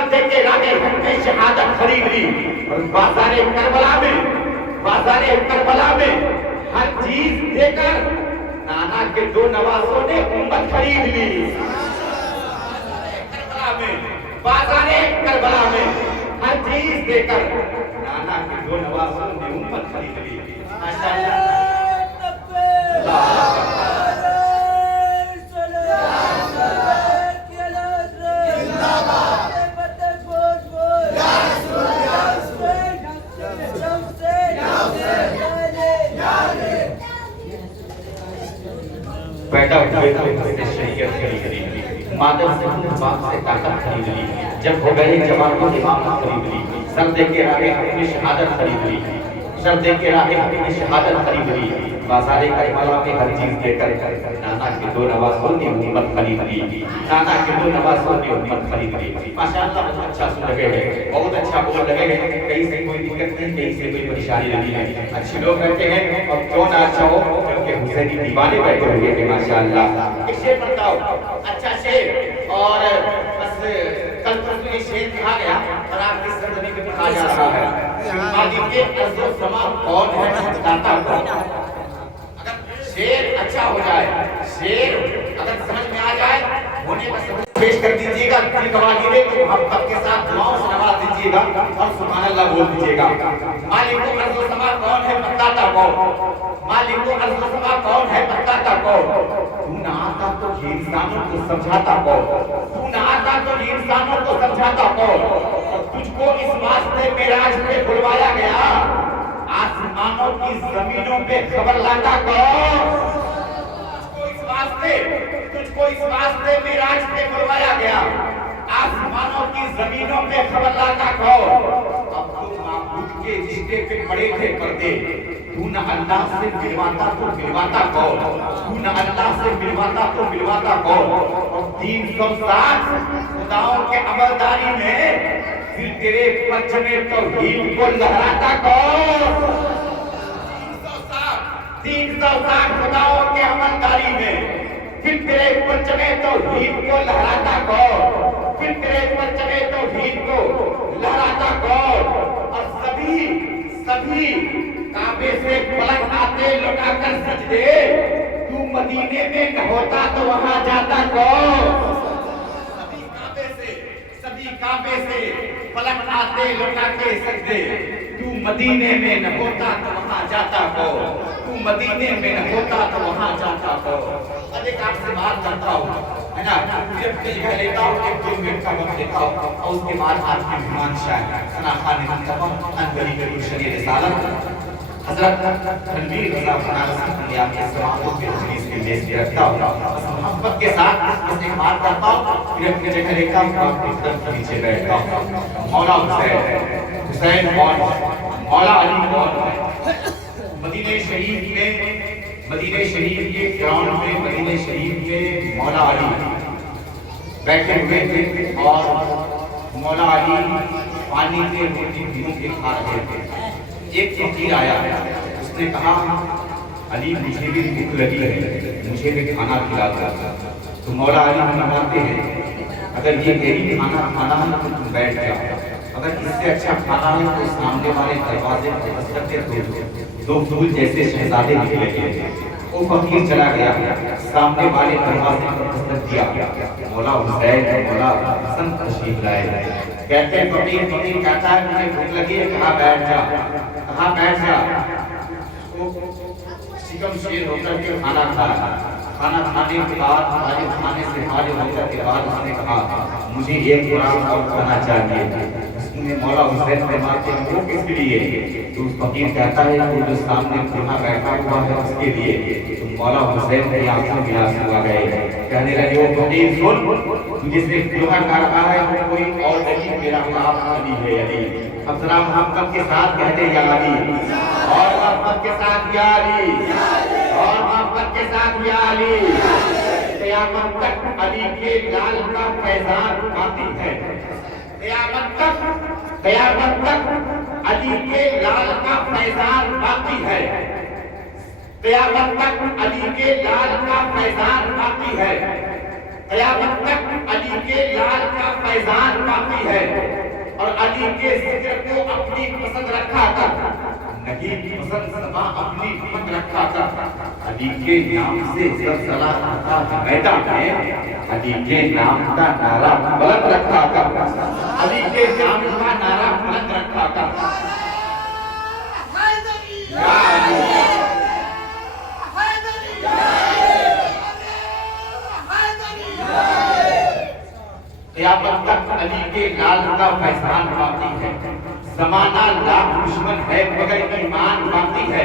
سر دے کے راہ حق میں شہادت خرید لی. اور بازار کربلا میں ہر چیز دے کر نانا کے دو نواسوں نے امت خرید لی. بازار کربلا میں ہر چیز دے کر نانا کے دو نواسوں نے امت خرید لی. ماشاءاللہ. پیدا ہوئے تھے شریعت خرید لی. مادر سے باپ سے طاقت خرید لی. جب ہو گئے جوان کو امامت خرید لی. سر دے کے راہ حق میں شہادت خرید لی. سر دے کے راہ حق میں شہادت خرید لی. بازار کربلا میں ہر چیز دے کر نانا کے دو نواسوں نے امت خرید لی. نانا کے دو نواسوں نے امت خرید لی. ماشاءاللہ بہت اچھا سن لگے ہیں, بہت اچھا بول لگے ہیں. کہیں سے کوئی دقت نہیں, کہیں سے کوئی پریشانی نہیں ہے. اچھے لوگ رہتے ہیں اور کیوں نہ اچھا ہو, کیونکہ حسینی دیوانے بیٹھے ہوئے ہیں. ماشاءاللہ. ایک شعر بتاؤ, اچھا شعر. اور بس کل تو یہ شعر کہا گیا اور آپ کی سرزمین میں کہا جا رہا ہے. مالک ارض و سما کون ہے داتا کون. شعر اچھا ہو جائے, شعر اگر سمجھ میں آ جائے, ہونے کا سمجھ پیش کر دیجئے گا. دل گواہی دے تو محبت کے ساتھ دعاؤں سے نواز دیجئے گا اور سبحان اللہ بول دیجئے گا. مالک ارض و سما کون ہے بتاتا کون. مالک ارض و سما کون ہے بتاتا کون. تو نہ آتا تو یہ انسانوں کو سمجھاتا کون. تو نہ آتا تو یہ انسانوں کو سمجھاتا کون. اور تجھ کو اس واسطے معراج پہ بلوایا گیا, آسمانوں کی زمینوں پہ خبر لاتا کون. تجھ کو اس واسطے معراج پہ بلوایا گیا, آسمانوں کی زمینوں پہ خبر لاتا کون. اب تو معبود کے رشتے پہ پڑے تھے پردے, تو نہ اللہ سے ملواتا تو ملواتا کون. تو نہ اللہ سے ملواتا تو ملواتا کون. اور 360 خداؤں کے عملداری میں پھر تیرے پرچم توحید کو لہراتا کون. 360 خداؤں کے عملداری میں پھر تیرے پرچم توحید کو لہراتا کون. پھر تیرے پرچم توحید کو لہراتا کون. اور سبھی کعبے سے پلک آتے لٹا کر سجدے, تو مدینے میں نہ ہوتا تو وہاں جاتا کون. سبھی کعبے سے پلک آتے لٹا کے سجدے, تو مدینے میں نہ ہوتا تو وہاں جاتا کون. تو مدینے میں نہ ہوتا تو وہاں جاتا کون. اب ایک آپ سے بات کرتا ہوں, ہے نا, پھر اپنی جگہ لیتا ہوں, ایک 2 منٹ کا وقت دیتا ہوں, اور اس کے بعد آپ کی مہمان شاہ ثنا خان منتخب انوری کے شریعت رسالت حضرت تنویر رضا بنارسی نے آپ کے سماعتوں کے تجلیس کے لیے سے رکھتا ہوں. محبت کے ساتھ اس نے بات کرتا ہوں, پھر اپنی جگہ لیتا ہوں, آپ کی قدم کے نیچے بیٹھتا ہوں. مولا حسین کون, مولا علی کون ہے. مدینہ شریف کے گراؤنڈ میں, مدینہ شریف کے مولا علی بیٹھے ہوئے تھے, اور مولا علی پانی کے روٹی دنوں کے کھا رہے تھے. ایک فقیر آیا, اس نے کہا علی مجھے بھی بھوک لگی ہے, مجھے بھی کھانا کھلا دو. تو مولا علی فرماتے ہیں اگر یہ میری کھانا ہے تو تم بیٹھ جاؤ, اگر اس سے اچھا کھانا ہے تو سامنے والے دروازے پر حسرت دو پھول جیسے شہزادے نکلے گئے. وہ فقیر چلا گیا, سامنے والے دروازے پر حسرت دیا. مولا حسین مولا حسن تشریف لائے. کہتے ہیں فقیر کہتا ہے مجھے بھوک لگی ہے, کہاں بیٹھ جا, کہاں بیٹھ جا. شکم شیر ہو کر کے کھانا کھایا. کھانا کھانے کے بعد, ہمارے کھانے سے ہمارے وقت کے بعد اس نے کہا مجھے ایک قرآن اور کھانا چاہیے. اس نے مولا حسین فرماتے ہیں وہ کس لیے. تو اس فقیر کہتا ہے وہ جو سامنے کھانا بیٹھا ہوا ہے اس کے لیے. تو مولا حسین کی آنکھوں میں آنسو آ گئے, کہنے لگے وہ فقیر سن, جس نے کھانا کھا رہا ہے وہ کوئی اور نہیں, میرا باپ علی ہے. علی اب ذرا محبت کے ساتھ کہتے یا علی, اور محبت کے ساتھ یا علی, اور محبت کے ساتھ یا علی. قیامت تک علی کے لال کا فیضان باقی ہے. قیامت تک علی کے لال کا فیضان باقی ہے. قیامت تک علی کے لال کا فیضان باقی ہے. قیامت تک علی کے لال کا فیضان باقی ہے اور علی کے ذکر کو اپنی پسند رکھا کر نہیں پسند سما اپنی پسند رکھا کر علی کے نام سے زلزلہ آتا ہے میدان میں علی کے نام کا نعرہ بلند رکھا کر علی کے نام کا نعرہ بلند رکھا کر یا علی قیامت تک علی کے لال کا فیضان باقی ہے زمانہ لاکھ دشمن ہے مگر ایمان باقی ہے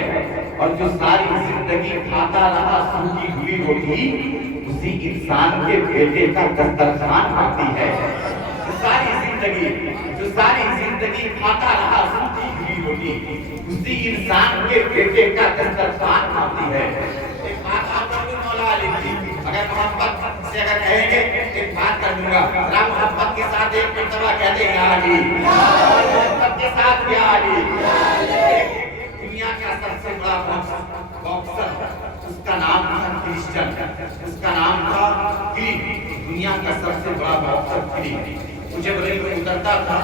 اور جو ساری زندگی کھاتا رہا سوکھی ہوئی روٹی اسی انسان کے بیٹے کا دسترخوان باقی ہے جو ساری زندگی کھاتا رہا سوکھی ہوئی روٹی اسی انسان کے بیٹے کا دسترخوان باقی ہے ایک بات آپ کو مولا علی کی اگر محبت سے اگر کہیں گے ایک بات کر دوں گا ذرا محبت کے ساتھ ایک مرتبہ کہتے ہیں یا علی اور محبت کے ساتھ یا علی دنیا کا سب سے بڑا باکسر اس کا نام تھا کرسچن اس کا نام تھا گری دنیا کا سب سے بڑا باکسر گری مجھے بڑے میں اترتا تھا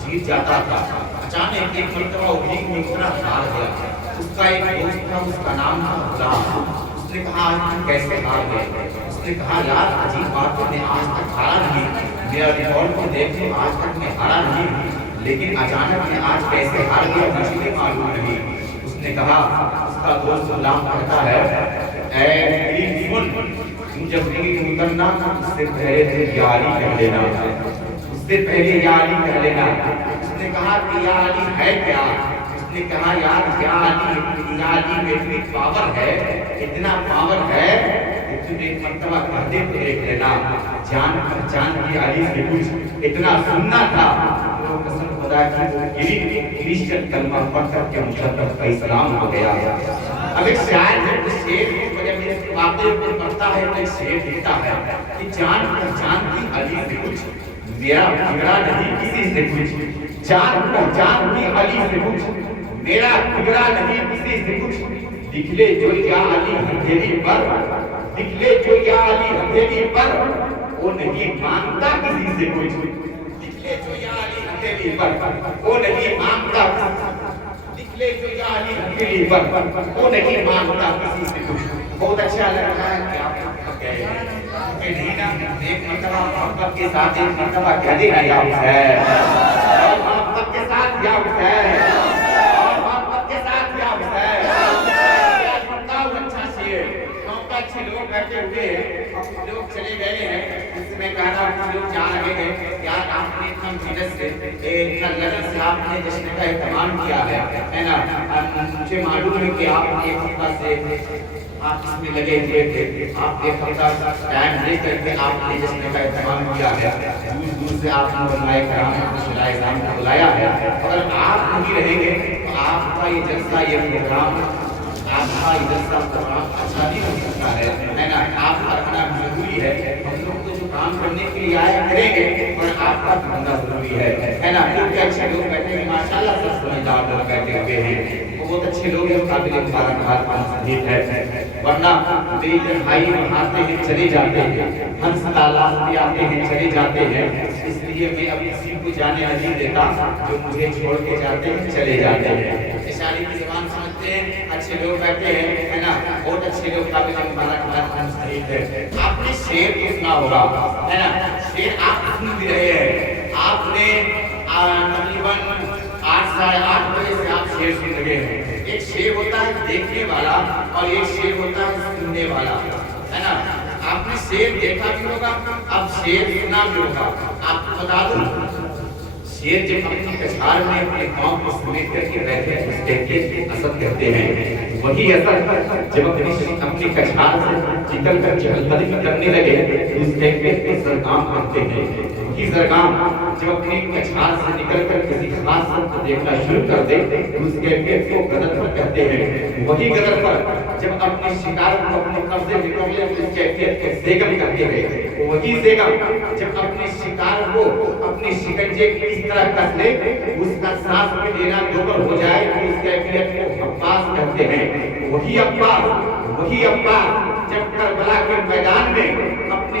جیت جاتا تھا اچانک ایک مرتبہ رنگ میں اتنا ہار گیا اس کا ایک دوست تھا اس کا نام تھا غلام اس نے کہا کیسے ہار گئے اس نے کہا یار عجیب بات ہے میں آج تک ہارا نہیں میرا ریکارڈ کو دیکھ کے آج تک میں ہارا نہیں لیکن اچانک میں آج کیسے ہار گیا مجھے بھی معلوم نہیں اس نے کہا اس کا دوست غلام کہتا ہے اے میری سن تم جب رنگ میں اترنا اس سے پہلے یا علی کہہ لینا اس سے پہلے یا علی کہہ لینا اس نے کہا کہ یا علی ہے کیا اس نے کہا یار یا علی میں اتنی پاور ہے اتنا پاور ہے کہ تم ایک مرتبہ کہتے تو دیکھ لینا جان پہچان کی علی سے کچھ اتنا سننا تھا تو قسم خدا کی کرسچن کلمہ پڑھ کر کے مشرف کا اسلام ہو گیا اب ایک شاعر ہے اس شعر کو جب یہ واقعے کو پڑھتا ہے تو ایک شعر لکھتا ہے کہ جان پہچان کی علی سے کچھ میرا بگڑا نہیں کسی سے کچھ جان پہچان کی علی سے کچھ میرا بگڑا نہیں کسی سے کچھ لکھ لے جو یا علی ہتھیلی پر لکھ لے جو یا علی ہتھیلی پر وہ نہیں مانگتا کسی سے کچھ لکھ لے جو یا علی ہتھیلی پر وہ نہیں مانگتا لکھ لے جو یا علی ہتھیلی پر وہ نہیں مانگتا کسی سے کچھ بہت اچھا لگ رہا ہے کہ آپ کہہ رہے ہیں کہ نہیں نا ایک مرتبہ محبت کے ساتھ ایک مرتبہ کہہ دینا یا حسین محبت کے ساتھ یا حسین لوگ بیٹھے ہوئے ہیں لوگ چلے گئے ہیں اس میں کہنا لوگ جا رہے ہیں یار آپ نے اتنا محنت سے اتنا لگن سے آپ نے جشن کا اہتمام کیا ہے نا مجھے معلوم ہے کہ آپ ایک ہفتہ سے آپ اس میں لگے ہوئے تھے آپ ایک ہفتہ ٹائم لے کر کے آپ نے جشن کا اہتمام کیا ہے دور دور سے آپ نے علماء کرام کو شرائع کرام کو بلایا ہے اگر آپ نہیں رہیں گے تو آپ کا یہ جلسہ یہ پروگرام آپ کا ادھر سے اچھا نہیں ہو سکتا ہے نا آپ کا رہنا ضروری ہے ہم لوگ تو جو کام کرنے کے لیے آیا کریں گے اور آپ کا ہونا ضروری ہے نا کیونکہ اچھے لوگ بیٹھے ہیں ماشاءاللہ سب سمجھدار لوگ بیٹھے ہوئے ہیں وہ بہت اچھے لوگ ہیں قابل مبارکباد کا مستحق ہے ورنہ میری تنہائی میں آتے ہیں چلے جاتے ہیں ہنس تالاب بھی آتے ہیں چلے جاتے ہیں اس لیے میں اب کسی کو جانے نہیں دیتا جو مجھے چھوڑ کے جاتے ہیں چلے جاتے ہیں اشارے کی زبان سمجھتے ہیں اچھے لوگ بیٹھے ہیں ہے نا بہت اچھے لوگ قابل مبارکباد کا مستحق ہے آپ نے شعر تو سنا ہوگا ہے نا شعر آپ سن بھی رہے ہیں آپ نے تقریباً 8:30 بجے سے آپ شعر سن رہے ہیں ایک شعر ہوتا ہے دیکھنے والا اور ایک شعر ہوتا ہے سننے والا ہے نا آپ نے شعر دیکھا بھی ہوگا اب شعر سنا بھی ہوگا آپ کو بتا دوں شعر جب اپنی کچھار میں اپنے قوم کو سمیٹ کر کے بیٹھے ہیں اس کیفیت کو اثر کہتے ہیں وہی اثر جب اپنی کچھار سے نکل کر چہل قدمی کرنے لگے اس کیفیت کو زرگام کہتے ہیں وہی زرگام جب اپنی کچھار سے نکل کر کسی خاص کو دیکھنا شروع کر دے اس کیفیت کو غدر پر کہتے ہیں وہی غدر پر جب اپنے شکار کو اپنے قبضے میں کر لے اس کیفیت کو زیغم کہتے ہیں وہی زیغم جب اپنے شکار کو اپنے شکنجے کی اس طرح کس لے اس کا سانس میں لینا دوبر ہو جائے تو اس کیفیت کو عباس کہتے ہیں وہی عباس جب کربلا کے میدان میں اپنے